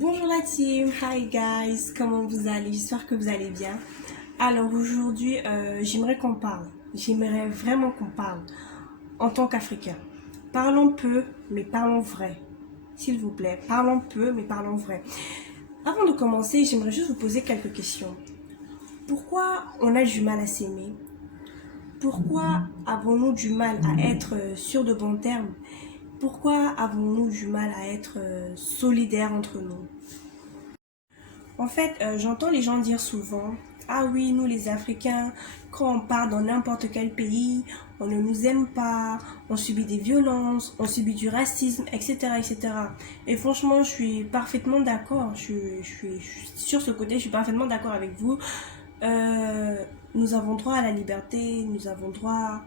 Bonjour la team, hi guys, comment vous allez? J'espère que vous allez bien. Alors aujourd'hui, j'aimerais vraiment qu'on parle en tant qu'Africain. Parlons peu, mais parlons vrai. S'il vous plaît, parlons peu, mais parlons vrai. Avant de commencer, j'aimerais juste vous poser quelques questions. Pourquoi on a du mal à s'aimer? Pourquoi avons-nous du mal à être sur de bons termes? Pourquoi avons-nous du mal à être solidaires entre nous? En fait, j'entends les gens dire souvent, ah oui, nous les Africains, quand on part dans n'importe quel pays, on ne nous aime pas, on subit des violences, on subit du racisme, etc., etc. Et franchement, je suis parfaitement d'accord. Sur ce côté, je suis parfaitement d'accord avec vous. Nous avons droit à la liberté, nous avons droit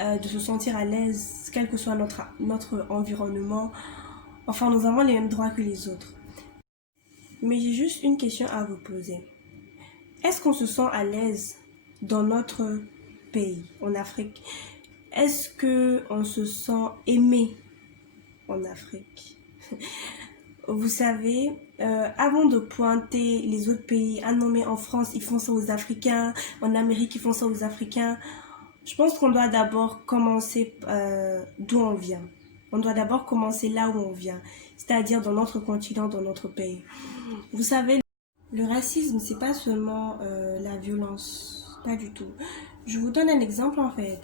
de se sentir à l'aise, quel que soit notre environnement. Enfin, nous avons les mêmes droits que les autres. Mais j'ai juste une question à vous poser. Est-ce qu'on se sent à l'aise dans notre pays, en Afrique? Est-ce qu'on se sent aimé en Afrique? Vous savez, avant de pointer les autres pays, à nommer en France, ils font ça aux Africains, en Amérique, ils font ça aux Africains. Je pense qu'on doit d'abord commencer d'où on vient. On doit d'abord commencer là où on vient, c'est-à-dire dans notre continent, dans notre pays. Vous savez, le racisme, c'est pas seulement la violence, pas du tout. Je vous donne un exemple en fait.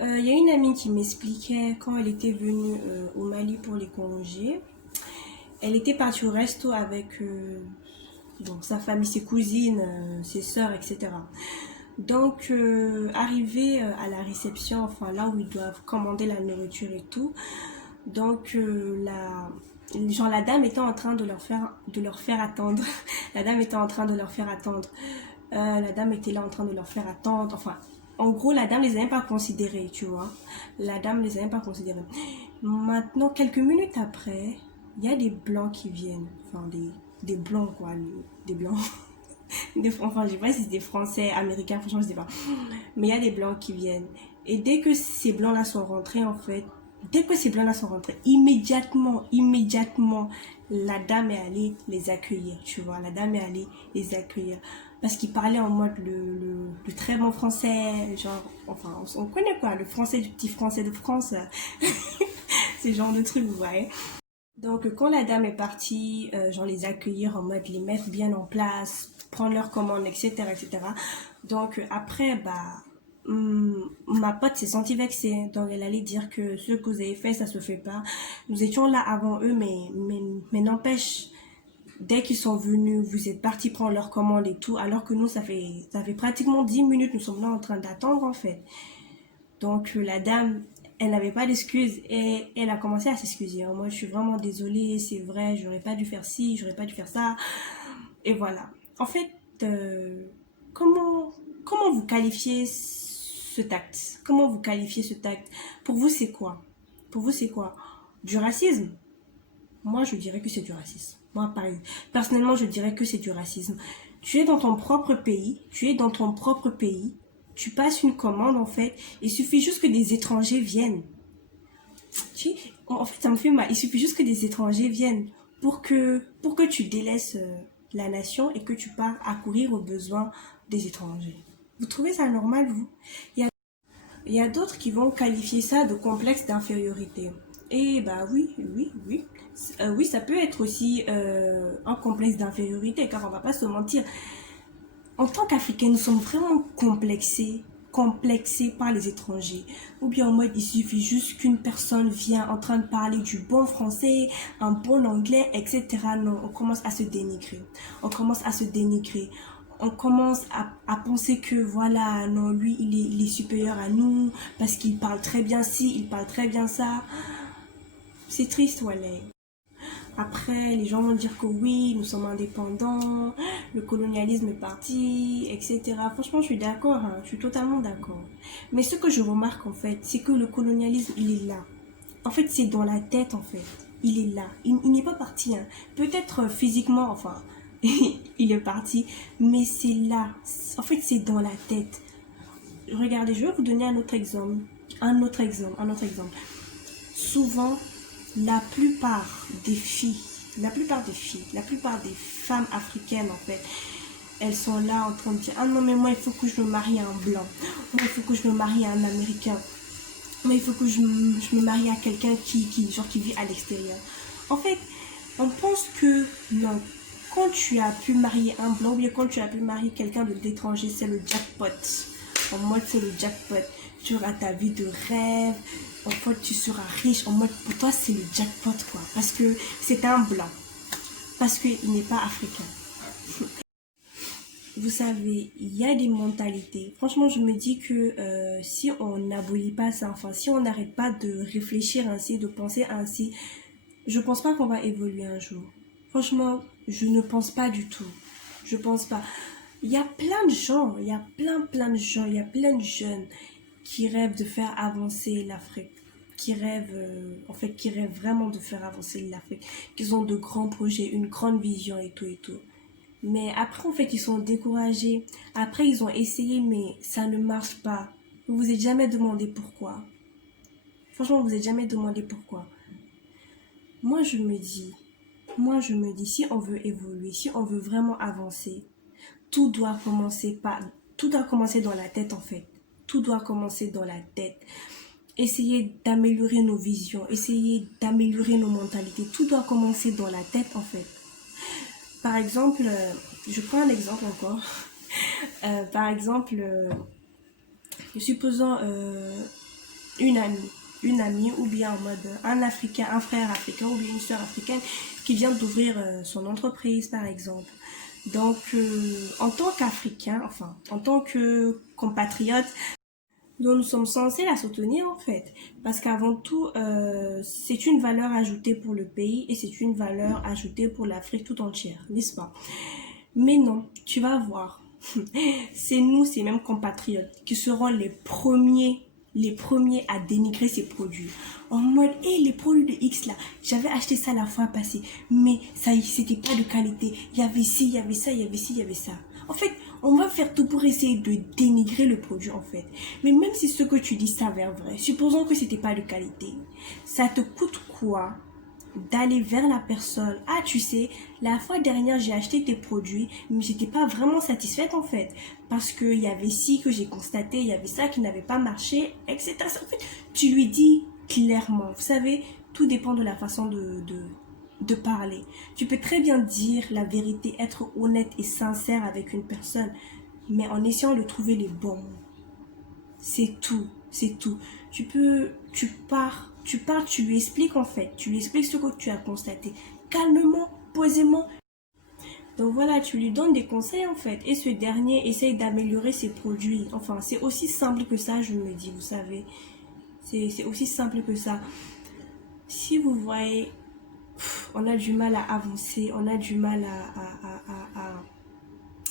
Il y a une amie qui m'expliquait quand elle était venue au Mali pour les congés. Elle était partie au resto avec sa famille, ses cousines, ses sœurs, etc. Donc, arrivé à la réception, enfin là où ils doivent commander la nourriture et tout, donc la dame était en train de leur faire attendre. La dame était en train de leur faire attendre. La dame était là en train de leur faire attendre. Enfin, en gros, la dame les a même pas considérés, tu vois. La dame les a même pas considérés. Maintenant, quelques minutes après, il y a des blancs qui viennent. Enfin, des blancs, quoi. Des blancs. Enfin, je sais pas si c'est des Français, Américains, franchement, je sais pas. Mais il y a des blancs qui viennent. Et dès que ces blancs-là sont rentrés, en fait, immédiatement, la dame est allée les accueillir, tu vois. La dame est allée les accueillir. Parce qu'ils parlaient en mode le très bon français, genre, enfin, on connaît quoi, le français du petit français de France. C'est genre de truc, vous voyez. Donc, quand la dame est partie, genre les accueillir en mode les mettre bien en place, prendre leurs commandes, etc., etc. Donc, après, ma pote s'est sentie vexée. Donc, elle allait dire que ce que vous avez fait, ça se fait pas. Nous étions là avant eux, mais n'empêche, dès qu'ils sont venus, vous êtes partis prendre leurs commandes et tout, alors que nous, ça fait pratiquement 10 minutes, nous sommes là en train d'attendre, en fait. Donc, la dame, elle n'avait pas d'excuses et elle a commencé à s'excuser. Moi, je suis vraiment désolée, c'est vrai, j'aurais pas dû faire ci, j'aurais pas dû faire ça. Et voilà. En fait, comment vous qualifiez ce tact? Comment vous qualifiez ce tact? Pour vous, c'est quoi? Pour vous, c'est quoi? Du racisme? Moi, je dirais que c'est du racisme. Moi, pareil. Personnellement, je dirais que c'est du racisme. Tu es dans ton propre pays, tu passes une commande, en fait, il suffit juste que des étrangers viennent. En fait, ça me fait mal. Il suffit juste que des étrangers viennent pour que tu délaisses la nation et que tu pars accourir aux besoins des étrangers. Vous trouvez ça normal, vous? Il y a d'autres qui vont qualifier ça de complexe d'infériorité. Et bah oui, oui, ça peut être aussi un complexe d'infériorité, car on va pas se mentir. En tant qu'Africains, nous sommes vraiment complexés par les étrangers. Ou bien en mode, il suffit juste qu'une personne vienne en train de parler du bon français, un bon anglais, etc. Non, on commence à se dénigrer. On commence à penser que voilà, non, lui, il est supérieur à nous parce qu'il parle très bien ci, il parle très bien ça. C'est triste, voilà. Après, les gens vont dire que oui, nous sommes indépendants, le colonialisme est parti, etc. Franchement, je suis d'accord, hein, je suis totalement d'accord. Mais ce que je remarque, en fait, c'est que le colonialisme, il est là. En fait, c'est dans la tête, en fait. Il est là. Il n'est pas parti. Hein. Peut-être physiquement, enfin, il est parti, mais c'est là. En fait, c'est dans la tête. Regardez, je vais vous donner un autre exemple. Un autre exemple. Souvent, la plupart des filles la plupart des filles, la plupart des femmes africaines en fait, elles sont là en train de dire, ah non mais moi il faut que je me marie à un blanc, moi il faut que je me marie à un américain, moi il faut que je me marie à quelqu'un genre, qui vit à l'extérieur. En fait, on pense que non, quand tu as pu marier un blanc ou bien quand tu as pu marier quelqu'un de l'étranger, c'est le jackpot. En mode c'est le jackpot. Tu auras ta vie de rêve, en fait tu seras riche, en mode pour toi c'est le jackpot quoi. Parce que c'est un blanc, parce qu'il n'est pas africain. Vous savez, il y a des mentalités. Franchement, je me dis que si on n'abolit pas ça, enfin si on n'arrête pas de réfléchir ainsi, de penser ainsi, je pense pas qu'on va évoluer un jour. Franchement, je ne pense pas du tout. Je pense pas. Il y a plein de gens, il y a plein de gens, il y a plein de jeunes qui rêvent de faire avancer l'Afrique, qui rêvent, en fait, qui rêvent vraiment de faire avancer l'Afrique, qui ont de grands projets, une grande vision et tout et tout. Mais après, en fait, ils sont découragés. Après, ils ont essayé, mais ça ne marche pas. Vous vous êtes jamais demandé pourquoi. Franchement, vous vous êtes jamais demandé pourquoi. Moi, je me dis, si on veut évoluer, si on veut vraiment avancer, tout doit commencer dans la tête en fait. Tout doit commencer dans la tête. Essayer d'améliorer nos visions, essayer d'améliorer nos mentalités. Tout doit commencer dans la tête en fait. Par exemple, je prends un exemple encore. Par exemple, supposons une amie ou bien en mode un Africain, un frère africain ou bien une soeur africaine qui vient d'ouvrir son entreprise par exemple. Donc, en tant qu'Africain, enfin, en tant que compatriote, nous sommes censés la soutenir en fait. Parce qu'avant tout, c'est une valeur ajoutée pour le pays et c'est une valeur ajoutée pour l'Afrique tout entière, n'est-ce pas? Mais non, tu vas voir. C'est nous, ces mêmes compatriotes, qui seront les premiers à dénigrer ces produits. En mode, hé, les produits de X là, j'avais acheté ça la fois passée, mais ça, c'était pas de qualité. Il y avait ci, il y avait ça, il y avait ci, il y avait ça. En fait, on va faire tout pour essayer de dénigrer le produit en fait. Mais même si ce que tu dis s'avère vrai, supposons que c'était pas de qualité, ça te coûte quoi d'aller vers la personne? Ah, tu sais, la fois dernière j'ai acheté tes produits mais j'étais pas vraiment satisfaite en fait, parce que il y avait ci que j'ai constaté, il y avait ça qui n'avait pas marché, etc. En fait, tu lui dis clairement. Vous savez, tout dépend de la façon de parler. Tu peux très bien dire la vérité, être honnête et sincère avec une personne, mais en essayant de trouver les bons mots. C'est tout, c'est tout. Tu lui expliques en fait, tu lui expliques ce que tu as constaté, calmement, posément. Donc voilà, tu lui donnes des conseils en fait, et ce dernier essaye d'améliorer ses produits. Enfin, c'est aussi simple que ça, je me dis, vous savez. C'est aussi simple que ça. Si vous voyez, on a du mal à avancer, on a du mal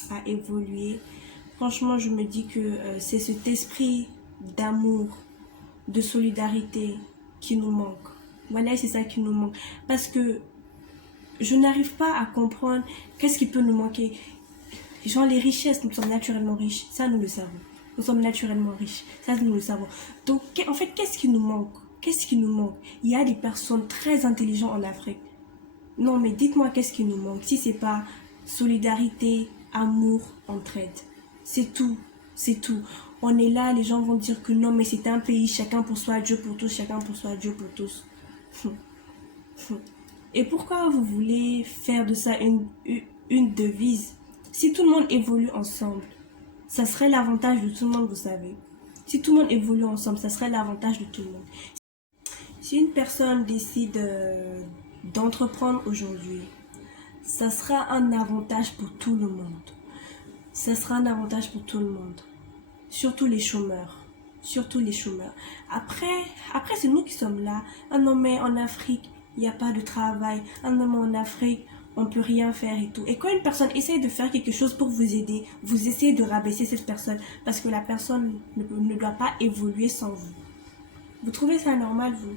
à évoluer. Franchement, je me dis que c'est cet esprit d'amour, de solidarité qui nous manque. Voilà, c'est ça qui nous manque. Parce que je n'arrive pas à comprendre qu'est-ce qui peut nous manquer. Genre les richesses, nous sommes naturellement riches. Ça, nous le savons. Nous sommes naturellement riches. Ça, nous le savons. Donc, en fait, qu'est-ce qui nous manque? Qu'est-ce qui nous manque? Il y a des personnes très intelligentes en Afrique. Non, mais dites-moi qu'est-ce qui nous manque. Si c'est pas solidarité, amour, entraide. C'est tout. C'est tout. On est là, les gens vont dire que non, mais c'est un pays, chacun pour soi, Dieu pour tous, chacun pour soi, Dieu pour tous. Et pourquoi vous voulez faire de ça une devise? Si tout le monde évolue ensemble, ça serait l'avantage de tout le monde, vous savez. Si tout le monde évolue ensemble, ça serait l'avantage de tout le monde. Si une personne décide d'entreprendre aujourd'hui, ça sera un avantage pour tout le monde. Ça sera un avantage pour tout le monde. Surtout les chômeurs. Surtout les chômeurs. Après c'est nous qui sommes là. Ah non, mais en Afrique, il n'y a pas de travail. Ah non, mais en Afrique, on peut rien faire et tout. Et quand une personne essaye de faire quelque chose pour vous aider, vous essayez de rabaisser cette personne parce que la personne ne doit pas évoluer sans vous. Vous trouvez ça normal, vous?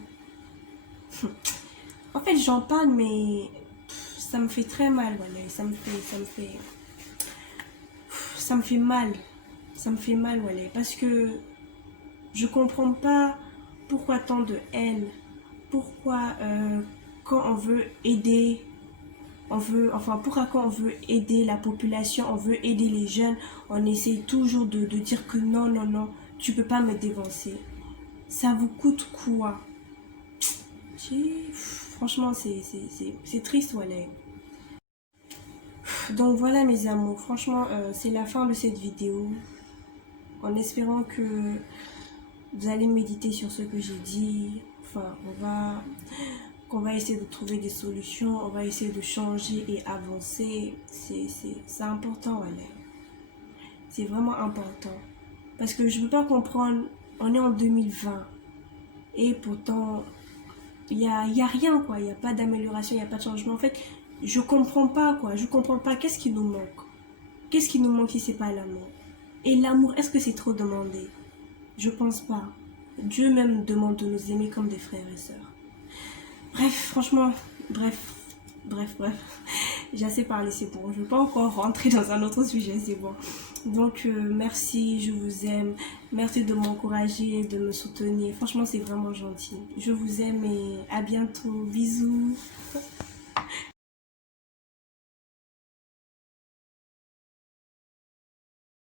En fait, j'en parle, mais ça me fait très mal, voilà. Ça me fait mal. Ça me fait mal, voilà. Parce que je comprends pas pourquoi tant de haine. Pourquoi quand on veut aider enfin pour quand on veut aider la population, on veut aider les jeunes, on essaye toujours de dire que non, non, non, tu peux pas me dévancer. Ça vous coûte quoi? Franchement, c'est triste, voilà. Donc voilà mes amours, franchement, c'est la fin de cette vidéo. En espérant que vous allez méditer sur ce que j'ai dit. Enfin, qu'on va essayer de trouver des solutions, on va essayer de changer et avancer. C'est important, voilà. C'est vraiment important. Parce que je ne peux pas comprendre, on est en 2020 et pourtant, il y a rien, quoi. Il n'y a pas d'amélioration, il n'y a pas de changement. En fait, je comprends pas, quoi. Je comprends pas. Qu'est-ce qui nous manque? Qu'est-ce qui nous manque si c'est pas l'amour? Et l'amour, est-ce que c'est trop demandé? Je pense pas. Dieu même demande de nous aimer comme des frères et sœurs. Bref, franchement, bref. J'ai assez parlé, c'est bon. Je ne veux pas encore rentrer dans un autre sujet, c'est bon. Donc, merci, je vous aime. Merci de m'encourager, de me soutenir. Franchement, c'est vraiment gentil. Je vous aime et à bientôt. Bisous.